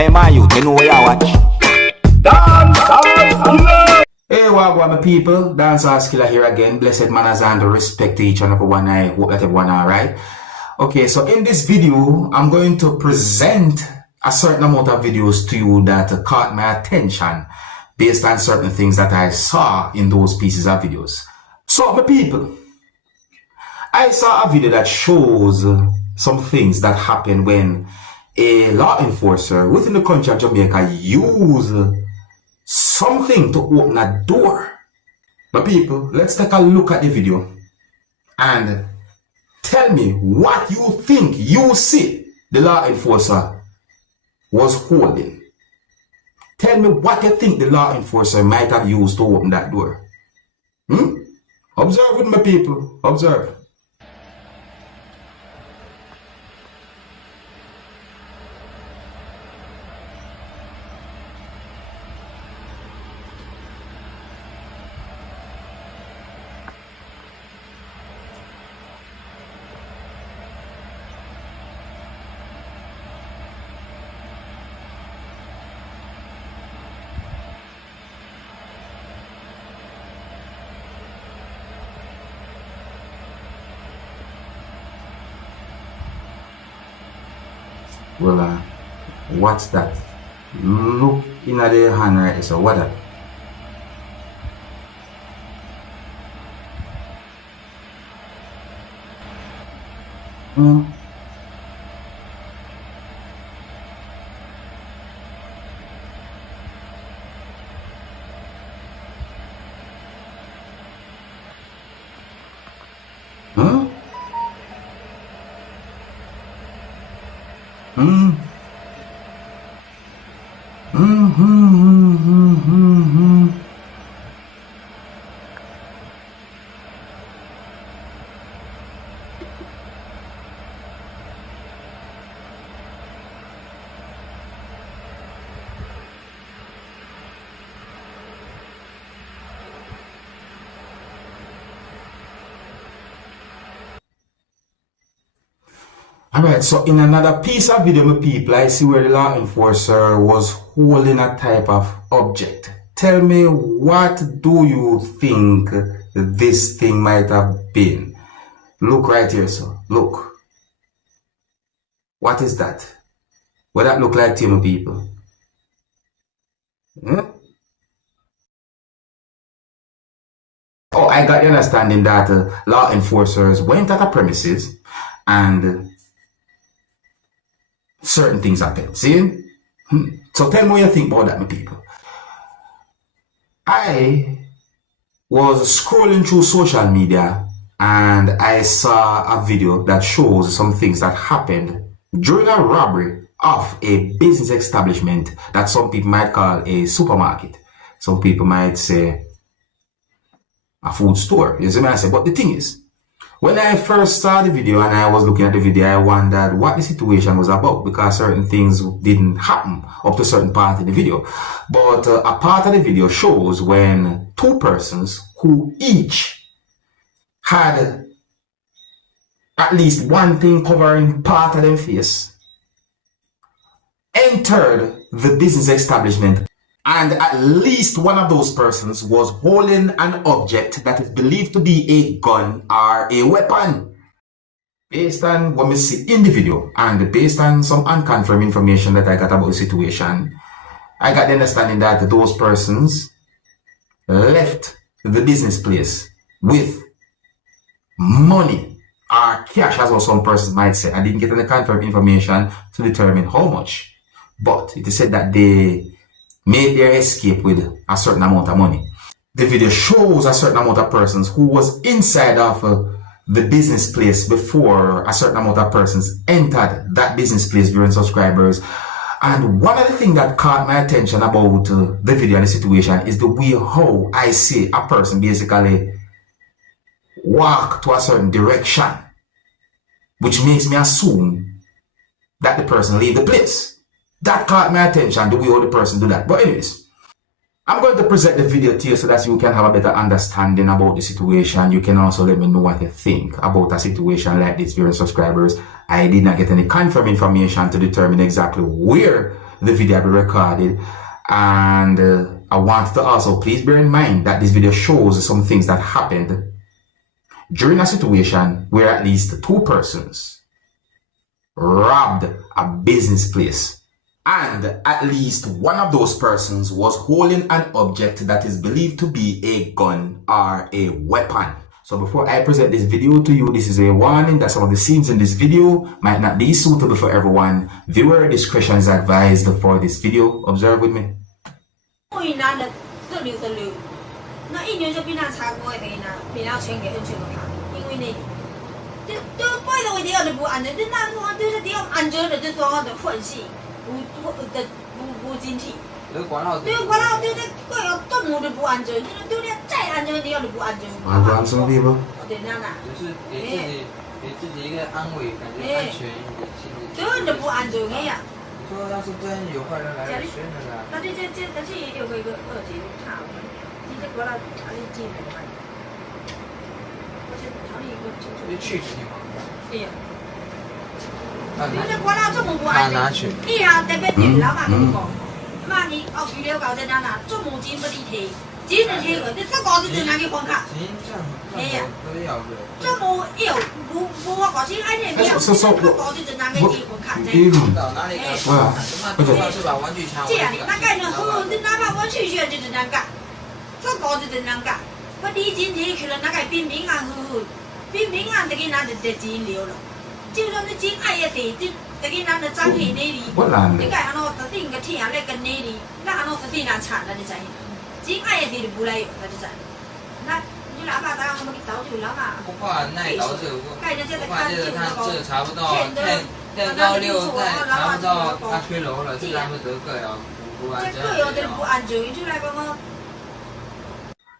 Hey man, you know where you watch. Dancehall skilla. Hey, wagwan my people, Dancehall skilla here again. Blessed manners and respect to each and every one. I hope that everyone alright. Okay, so in this video, I'm going to present a certain amount of videos to you that caught my attention based on certain things that I saw in those pieces of videos. So my people, I saw a video that shows some things that happen when a law enforcer within the country of Jamaica use something to open a door. My people, let's take a look at the video and tell me what you think you see the law enforcer was holding. Tell me what you think the law enforcer might have used to open that door. Observe it, my people. Observe. Well, what's that? Look in at the hand right, so what that? Huh? Alright, so in another piece of video, my people, I see where the law enforcer was holding a type of object. Tell me, what do you think this thing might have been? Look right here, so look. What is that? What that look like to you, my people? Oh, I got the understanding that law enforcers went at a premises and certain things happen. See? So tell me what you think about that, my people. I was scrolling through social media and I saw a video that shows some things that happened during a robbery of a business establishment that some people might call a supermarket. Some people might say a food store. You see what I say? But the thing is, when I first saw the video and I was looking at the video, I wondered what the situation was about because certain things didn't happen up to a certain part of the video. But a part of the video shows when two persons who each had at least one thing covering part of their face entered the business establishment, and at least one of those persons was holding an object that is believed to be a gun or a weapon. Based on what we see in the video and based on some unconfirmed information that I got about the situation, I got the understanding that those persons left the business place with money or cash, as well some persons might say. I didn't get any confirmed information to determine how much, but it is said that they made their escape with a certain amount of money. The video shows a certain amount of persons who was inside of the business place before a certain amount of persons entered that business place viewing subscribers. And one of the things that caught my attention about the video and the situation is the way how I see a person basically walk to a certain direction, which makes me assume that the person leave the place. That caught my attention, the way how the person do that. But anyways, I'm going to present the video to you so that you can have a better understanding about the situation. You can also let me know what you think about a situation like this, viewers, subscribers. I did not get any confirmed information to determine exactly where the video be recorded. And I want to also please bear in mind that this video shows some things that happened during a situation where at least 2 persons robbed a business place, and at least one of those persons was holding an object that is believed to be a gun or a weapon. So before I present this video to you, this is a warning that some of the scenes in this video might not be suitable for everyone. Viewer discretion is advised for this video. Observe with me. Some people.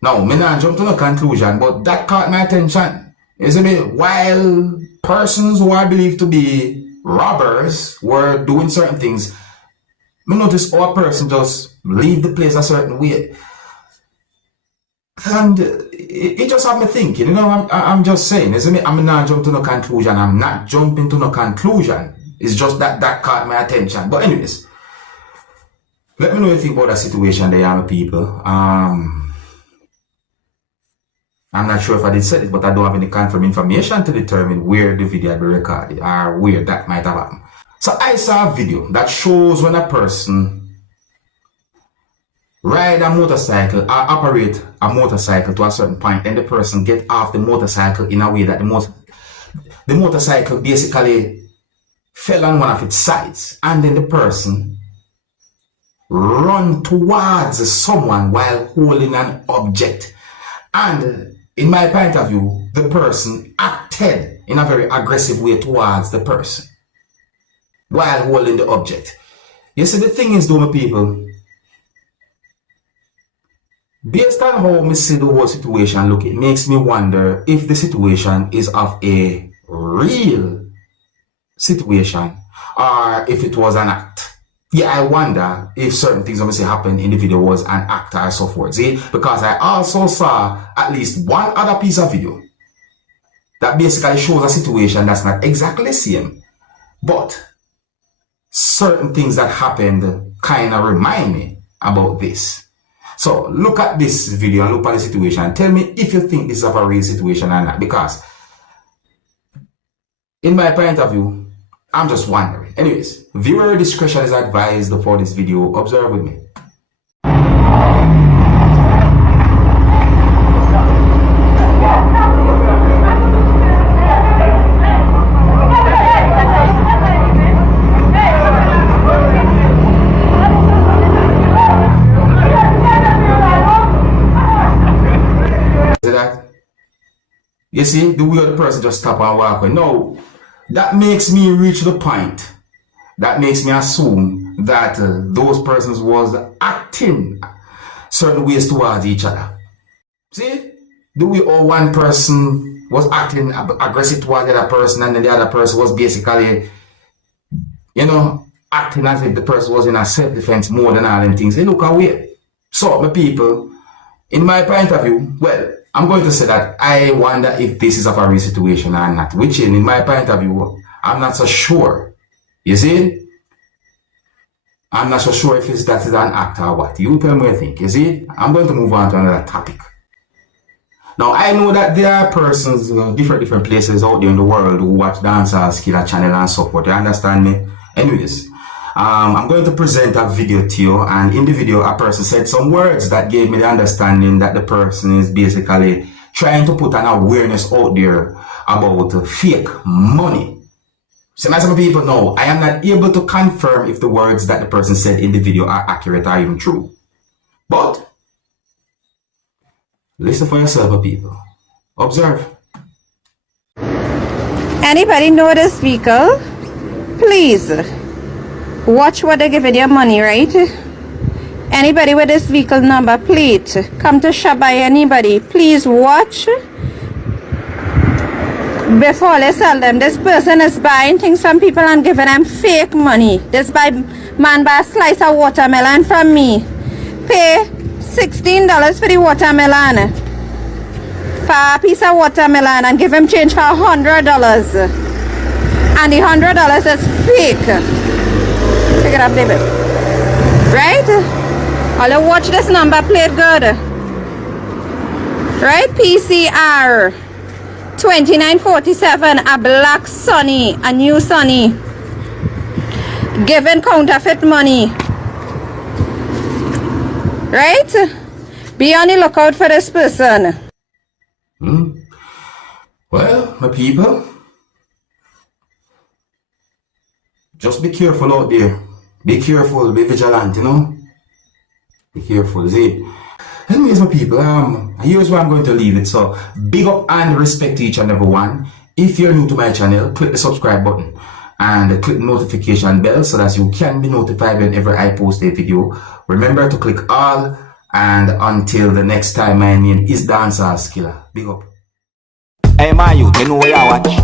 Now, me not jump to no conclusion, but that caught my attention. Isn't it? While persons who are believed to be robbers were doing certain things, me notice our person just leave the place a certain way. And it just had me thinking, I'm just saying, isn't it? I'm not jumping to no conclusion. I'm not jumping to no conclusion. It's just that caught my attention. But anyways, let me know what you think about that situation there, young people. I'm not sure if I did say it, but I don't have any confirmed information to determine where the video had been recorded or where that might have happened. So I saw a video that shows when a person ride a motorcycle or operate a motorcycle to a certain point, and the person get off the motorcycle in a way that the motorcycle basically fell on one of its sides, and then the person run towards someone while holding an object. And in my point of view, the person acted in a very aggressive way towards the person while holding the object. You see, the thing is, though, my people, based on how I see the whole situation look, it makes me wonder if the situation is of a real situation or if it was an act. Yeah, I wonder if certain things I'm say happened in the video was an act or so forth. See, because I also saw at least one other piece of video that basically shows a situation that's not exactly the same, but certain things that happened kind of remind me about this. So look at this video and look at the situation and tell me if you think this is of a real situation or not, because in my point of view, I'm just wondering. Anyways, viewer discretion is advised for this video. Observe with me. See that? You see, the way the person just stop and walk away. No. That makes me reach the point. That makes me assume that those persons was acting certain ways towards each other. See? The way one person was acting aggressive towards the other person, and then the other person was basically, acting as if the person was in a self-defense mode and all them things. They look away. So, my people, in my point of view, well, I'm going to say that I wonder if this is of a real situation or not, which in my point of view, I'm not so sure. You see? I'm not so sure if that is an act or what. You tell me what you think. You see, I'm going to move on to another topic. Now, I know that there are persons, different places out there in the world who watch Dancehall Skilla channel and so forth. You understand me? Anyways, I'm going to present a video to you, and in the video, a person said some words that gave me the understanding that the person is basically trying to put an awareness out there about fake money. So, as some people know, I am not able to confirm if the words that the person said in the video are accurate or even true. But listen for yourself, people. Observe. Anybody know this vehicle? Please watch what they're giving your money, right? Anybody with this vehicle number plate, come to shop by anybody. Please watch before they sell them. This person is buying things from people and giving them fake money. This man buy a slice of watermelon from me. Pay $16 for the watermelon. For a piece of watermelon and give him change for $100. And the $100 is fake. Pick it up, baby. Right? All you watch this number plate good. Right? PCR 2947, a black Sunny, a new Sunny, giving counterfeit money. Right? Be on the lookout for this person. Well, my people, just be careful out there. Be careful, be vigilant, you know. Be careful, see. Anyways, my people, here's where I'm going to leave it. So, big up and respect to each and every one. If you're new to my channel, click the subscribe button and click the notification bell so that you can be notified whenever I post a video. Remember to click all, and until the next time, my name is Dancehall Skilla. Big up. Hey, man, you know where you watch.